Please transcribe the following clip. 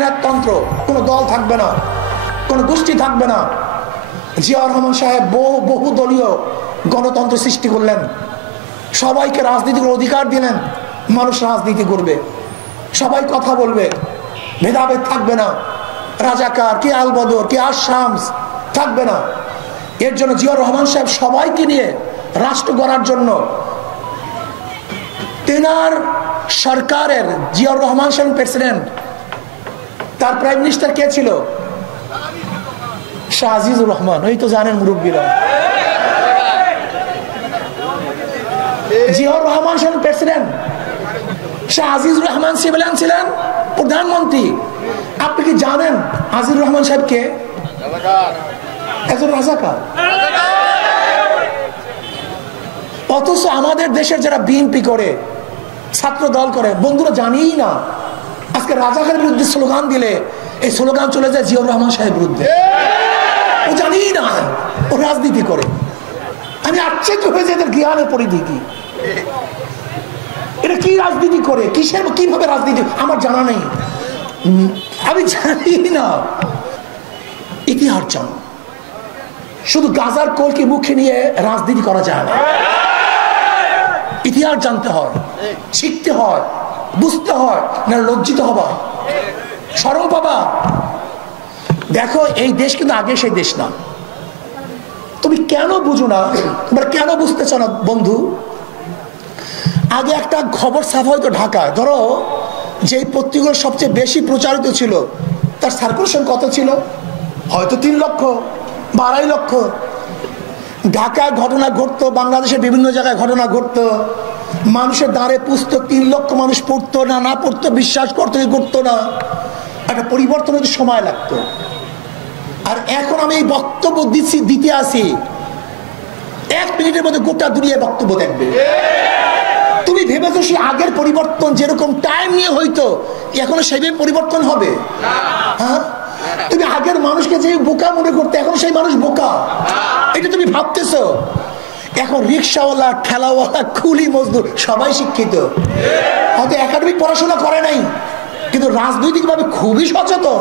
একনায়কতন্ত্র, কোনো দল থাকবে না, কোনো গোষ্ঠী থাকবে না। জিয়াউর রহমান সাহেব বহু দলীয় গণতন্ত্র সৃষ্টি করলেন, সবাইকে রাজনীতির অধিকার দিলেন, মানুষ রাজনীতি করবে, সবাই কথা বলবে, ভেদাভেদ থাকবে না, রাজাকার কে আলবদর কে আশামস থাকবে না। এর জন্য জিয়াউর রহমান সাহেব সবাইকে নিয়ে রাষ্ট্র গড়ার জন্য তেনার সরকারের, জিয়াউর রহমান সাহেব প্রেসিডেন্ট, তার প্রাইম মিনিস্টার কে ছিল? শাহ আজিজুর রহমান। ওই তো জানেন মুরব্বীরা, জিয়াউর রহমান সাহেব প্রেসিডেন্ট, শাহ আজিজুর রহমান সিভিলিয়ান ছিলেন প্রধানমন্ত্রী। আপনি কি জানেন আজিজুর রহমান সাহেব কে? একজন রাজাকার। অথচ আমাদের দেশের যারা বিএনপি করে, ছাত্র দল করে, বন্ধুরা জানিই না। আজকে রাজাকারের বিরুদ্ধে স্লোগান দিলে এই স্লোগান চলে যায় জিয়াউর রহমান সাহেবের বিরুদ্ধে। ও জানিই না, ও রাজনীতি করে। আমি আশ্চর্য হয়ে যাই এদের জ্ঞানের পরিধি কি। এটা কি রাজনীতি করে, কিসের কিভাবে রাজনীতি আমার জানা নেই, আমি জানি না। ইতিহাস জানো, শুধু গাজার কোলকে মুখে নিয়ে রাজনীতি করা যায় না। ইতিহাস জানতে হয়, শিখতে হয়, বুঝতে হয়, না লজ্জিত হবা, শরম পাবা। দেখো এই দেশ কিন্তু আগে সেই দেশ না। তুমি কেন বুঝো না, তোমরা কেন বুঝতে চাও না বন্ধু? আগে একটা খবর ছাপা হয়তো ঢাকায়, ধরো যে পত্রিকাগুলো সবচেয়ে বেশি প্রচারিত ছিল তার সার্কুলেশন কত ছিল? হয়তো 3 লক্ষ বা 2.5 লক্ষ। ঢাকায় ঘটনা ঘটতো, বাংলাদেশের বিভিন্ন জায়গায় ঘটনা ঘটতো, মানুষের দ্বারে পুস্তক 3 লক্ষ মানুষ পড়তো না পড়তো, বিশ্বাস করতো কি করতো না, একটা পরিবর্তন হতে সময় লাগতো। আর এখন আমি এই বক্তব্য দিতে আসি, 1 মিনিটের মধ্যে গোটা দুনিয়ায় বক্তব্য দেখবে। তুমি ভেবেছো সেই আগের পরিবর্তন যেরকম টাইম নিয়ে হইতো এখনো সেইভাবে পরিবর্তন হবে? হ্যাঁ, তুমি আগের মানুষকে যে বোকা মনে করতে এখন সেই মানুষ বোকা, এটা তুমি ভাবতেছো? এখন রিক্সাওয়ালা, ঠেলাওয়ালা, কুলি মজদুর সবাই শিক্ষিত, হয়তো একাডেমিক পড়াশোনা করে নাই, কিন্তু রাজনৈতিক ভাবে খুবই সচেতন।